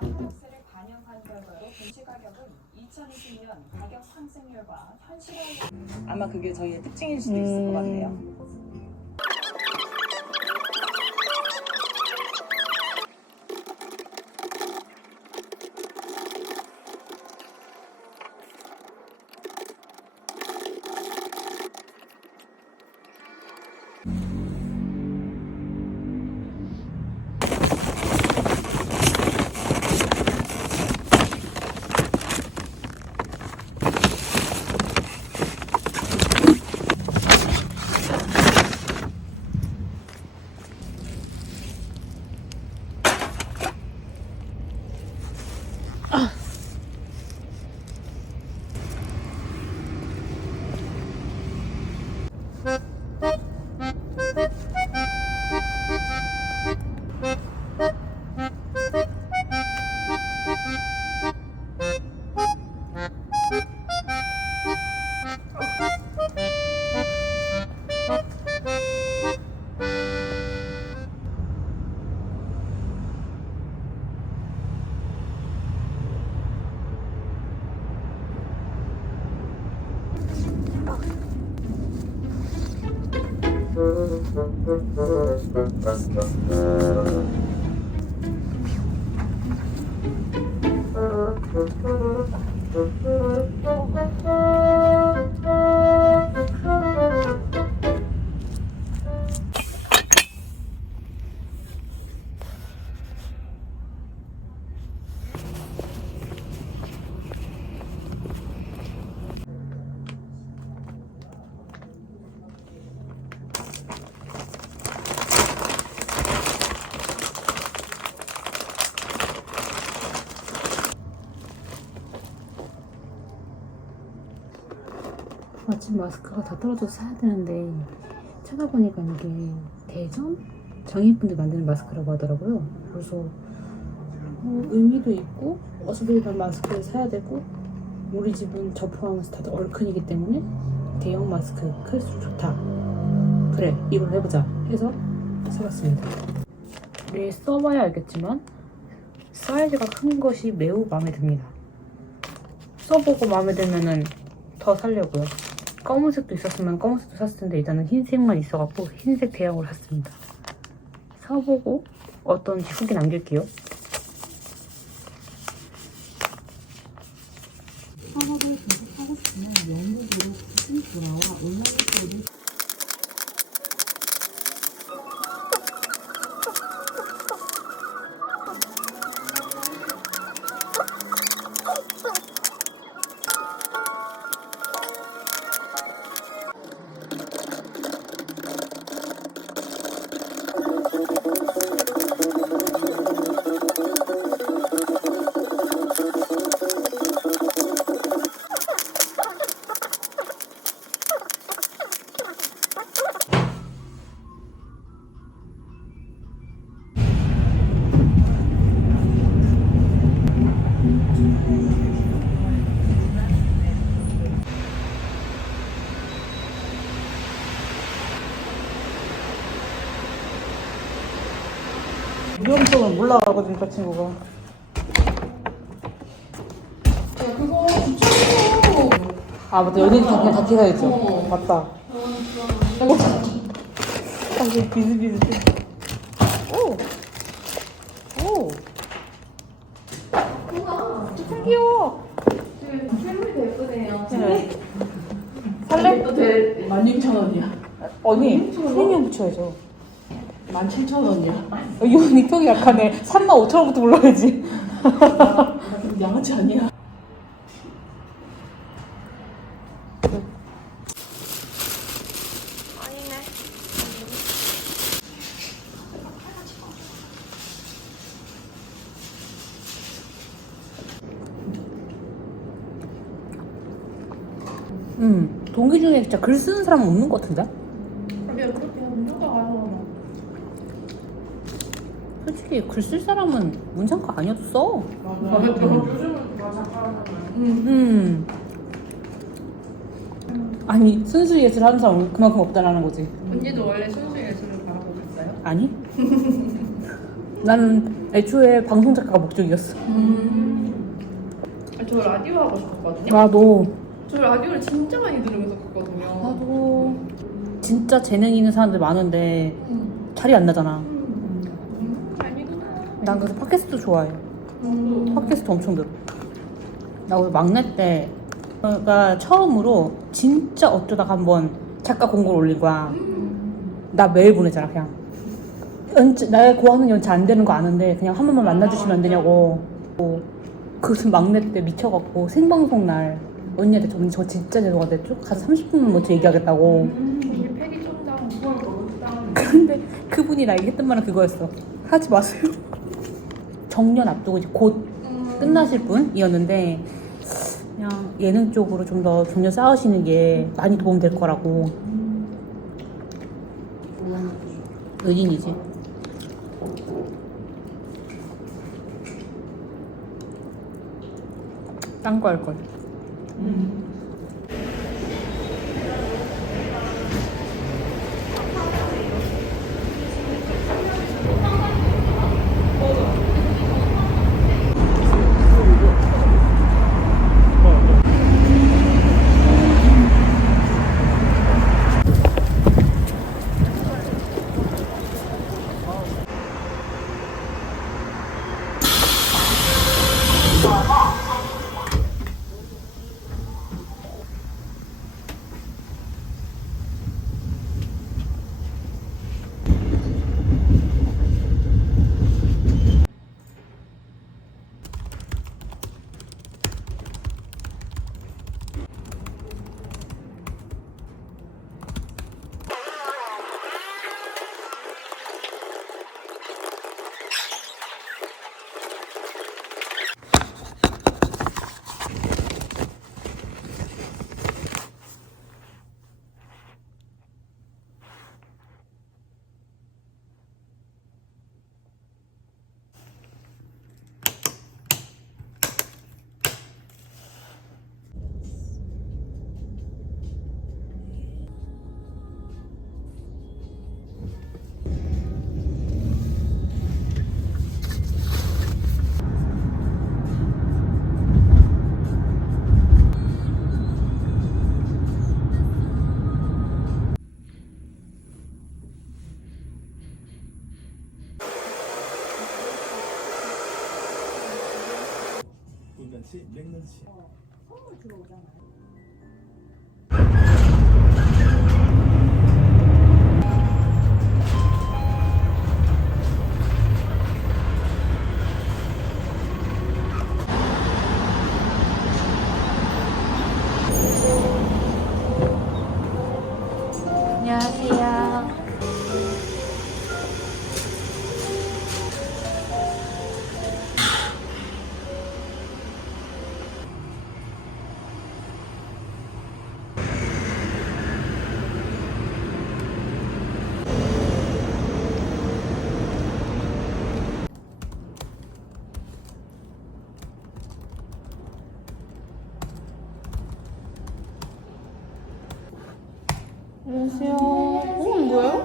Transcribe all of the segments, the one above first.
물가 하락세를 반영한 결과로 전체 가격은 2020년 가격 상승률과 현실화율 아마 그게 저희의 특징일 수도 있을 것 같네요. Thank you. 마침 마스크가 다 떨어져서 사야 되는데 찾아보니까 이게 대전 장애인분들 만드는 마스크라고 하더라고요. 그래서 어, 의미도 있고 어차피 다 마스크를 사야 되고 우리 집은 저 포함해서 다들 얼큰이기 때문에 대형 마스크 클수록 좋다. 그래 이걸 해보자 해서 사봤습니다. 우리 써봐야 알겠지만 사이즈가 큰 것이 매우 마음에 듭니다. 써보고 마음에 들면은 더 살려고요. 검은색도 있었으면 검은색도 샀을 텐데 일단은 흰색만 있어갖고 흰색 대형으로 샀습니다. 사보고 어떤지 후기 남길게요. 사업을 계속 하고 싶으면 영국으로 굳이 돌아와 온라인 몰라가거든 저 친구가. 아 맞다 연예인 다 그냥 다 티사야죠. 맞다. 아이고. 아 이게 비슷비슷해. 오. 오. 참 귀여워. 네. 살래? 16,000원이야. 언니 프리미엄 붙여야죠. 17,000원이야. 이 언니 턱이 약하네. 3만 5천 원부터 올라야지. 양아치 아니야. 음 동기 중에 진짜 글 쓰는 사람은 없는 것 같은데 그렇게 문자가 와서 솔직히 글 쓸 사람은 문창과 아니어도 써. 맞아. 요즘은 음. 아니 순수 예술 하는 사람 그만큼 없다라는 거지. 언니도 원래 순수 예술을 바라보고 있어요? 아니? 나는 애초에 방송 작가가 목적이었어. 저 라디오 하고 싶었거든요. 나도. 저 라디오를 진짜 많이 들으면서 갔거든요. 나도. 진짜 재능 있는 사람들 많은데 음. 자리 안 나잖아. 난 그래서 팟캐스트 좋아해. 음. 팟캐스트 엄청 들어. 나 우리 막내 때, 그러니까 처음으로 진짜 어쩌다가 한번 작가 공고를 올린 거야. 나 메일 보내잖아, 그냥. 연차, 나 고하는 연차 안 되는 거 아는데 그냥 한 번만 만나주시면 안 되냐고. 뭐, 그것은 막내 때 미쳐갖고 생방송 날 언니한테 저, 저 진짜 죄송한데 쭉 가서 30분만 먼저 얘기하겠다고. 음, 무거운 거당 근데 그분이 나에게 했던 말은 그거였어. 하지 마세요. 정년 앞두고 이제 곧 끝나실 분이었는데 그냥 예능 쪽으로 좀더 경력 쌓으시는 게 많이 도움 될 거라고 의인이지 딴 거 할 걸. 안녕하세요. 어, 뭐예요?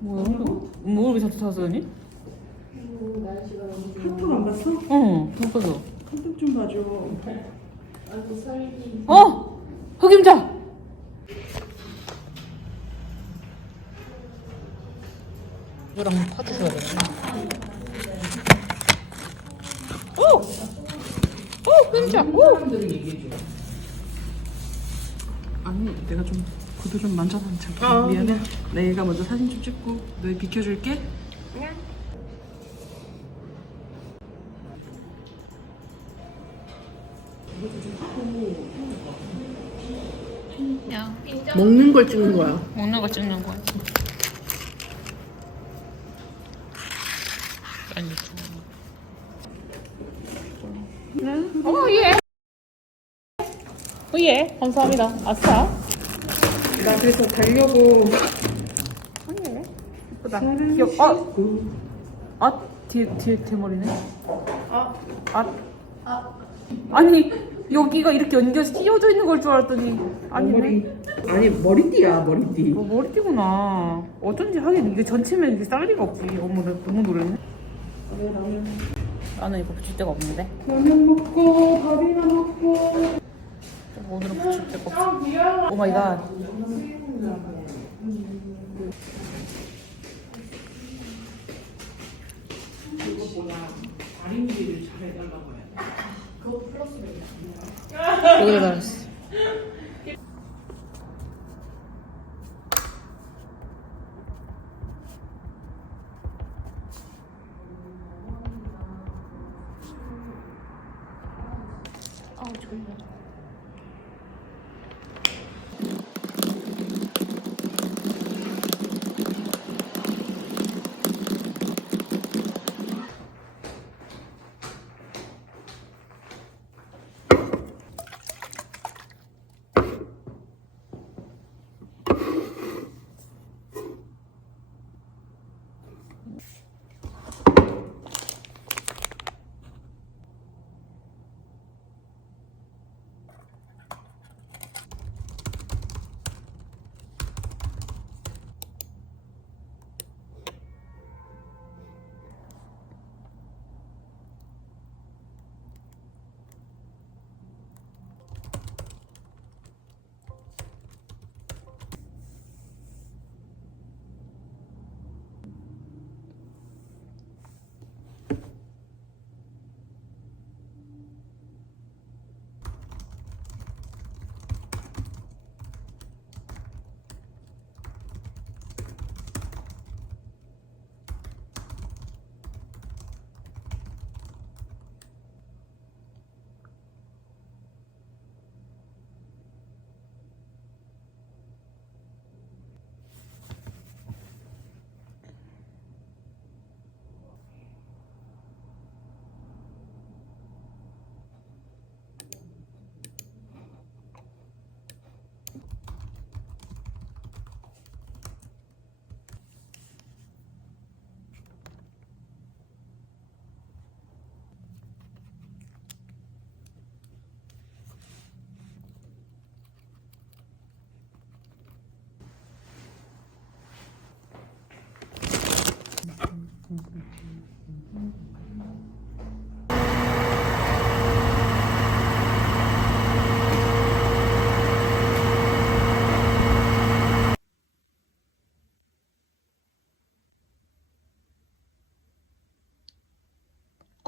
뭐야? 뭐 이렇게 자주 찾아다니? 카톡 안 봤어? 어, 못 봤어. 카톡 좀 봐줘. 어! 흑임자! 이거랑 카드 줘야 돼. 오! 오! 흑임자! 오! 내가 좀 구두 좀 만져봐도 잘 미안해. 내가 먼저 사진 좀 찍고 너희 비켜줄게. 먹는 걸 찍는 거야. 먹는 거 찍는 거야. 아니, 어, 예. 어, 예. 감사합니다. 아싸. 나 그래서 가려고. 예쁘다. 귀엽, 아! 아, 뒤에, 뒤에 대머리네. 아. 아. 아니, 여기가 이렇게 연결해서 띄워져 있는 걸 줄 알았더니. 아니네. 머리. 아니 머리띠야 머리띠. 뭐 머리띠구나. 어쩐지 하긴 이게 전체면 이게 쌀리가 없지. 어머, 나 너무 놀랐네. 나는 이거 붙일 데가 없는데. 라면 먹고 밥이나 먹고 좀 오늘은 붙일 데가 없어. 오 마이 갓. 여기다 달았어.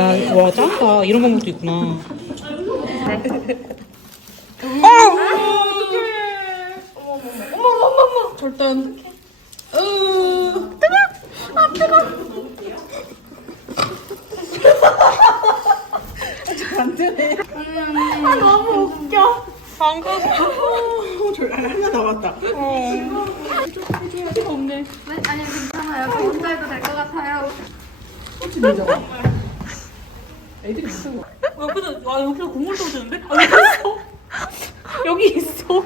야, 와, 짱다. 이런 방법도 있구나. 절단. 하나 남았다. 아니 괜찮아요. 저 혼자 해도 될 것 같아요. 꽃이 늦어 애들이 있어 옆에서, 와, 여기서 국물 떨어지는데? 아, 여기 있어. 여기 있어.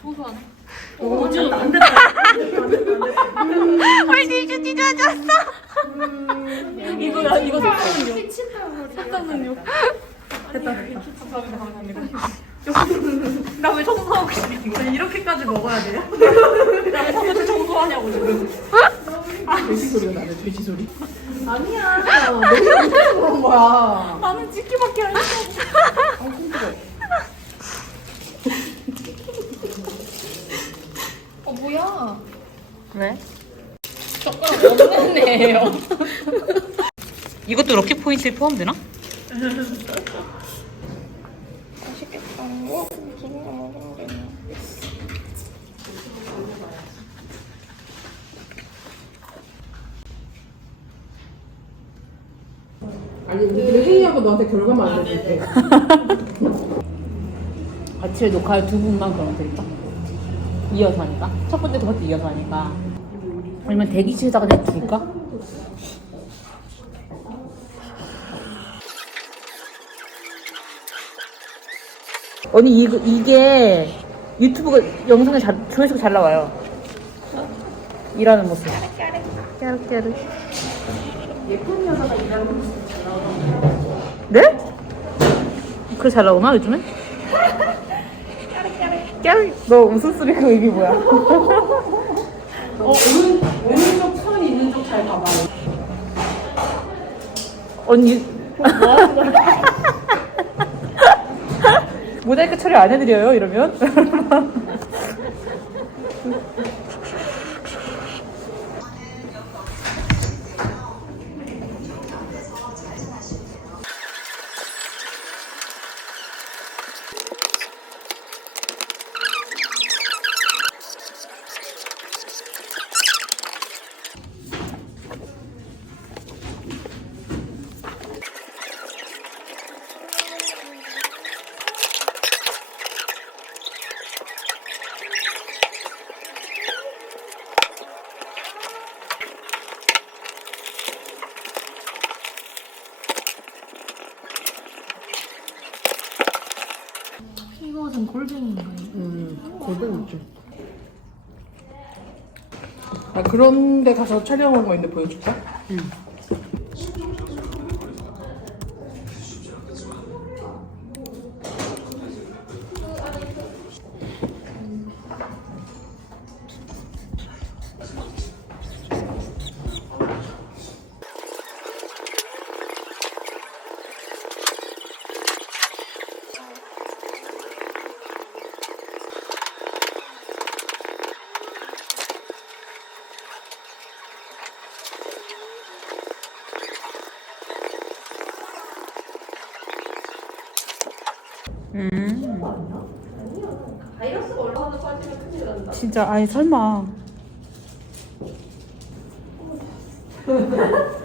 청소하네. 오, 진짜 안 됐다. 헐, 진짜 찢어졌어. 이거, 나 이거 샀거든요. 샀거든요. 됐다, 됐다. 감사합니다, 감사합니다. 나 왜 청소하고 있어? 이렇게까지 먹어야 돼요? 나왜 청소하냐고, 지금. 돼지 소리가 나네 돼지 소리 아니야 너무 그런 거야 나는 찍기밖에 안 했어. 어 뭐야? 왜? 젓가락 없는 애예요. 이것도 럭키 포인트에 포함되나? 아니 우리 회의하고 너한테 결과만 알려줄게 아침에 녹화할 두 분만 그럼 드릴까? 이어서 하니까 첫 번째 두 번째 이어서 하니까 아니면 대기실에다가 그냥 둘까? 언니 이거 이게 유튜브 영상에 잘, 조회수가 잘 나와요. 일하는 모습. 깨르깨르. 예쁜 여자가 일하는 모습 잘 나오는 네? 그래 잘 나오나 요즘에? 깨르깨르. 너 웃음소리 그 이게 뭐야? 어, 오른, 오른쪽 선 있는 쪽 잘 봐봐. 언니. 모자이크 처리 안 해드려요 이러면? 이것은 골뱅인가요? 음, 골뱅이죠. 아, 그런 데 가서 촬영한 거 있는데 보여줄까? 음. 진짜 아니 설마.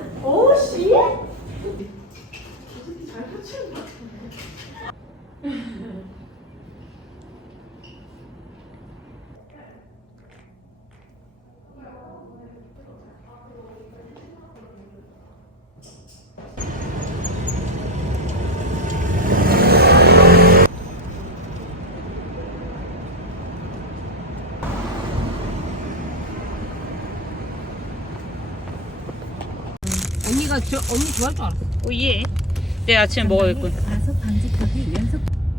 언니가 저, 언니 좋아할 줄 알았어. 오예. 내 아침에 먹어야겠군.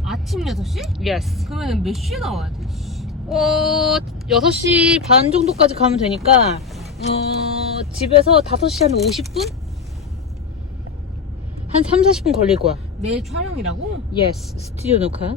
아침 6시? 예스. 그러면 몇 시에 나와야 돼? 어, 6시 반 정도까지 가면 되니까, 어, 집에서 5시 한 50분? 한 3, 40분 걸릴 거야. 내 촬영이라고? 예스. 스튜디오 녹화.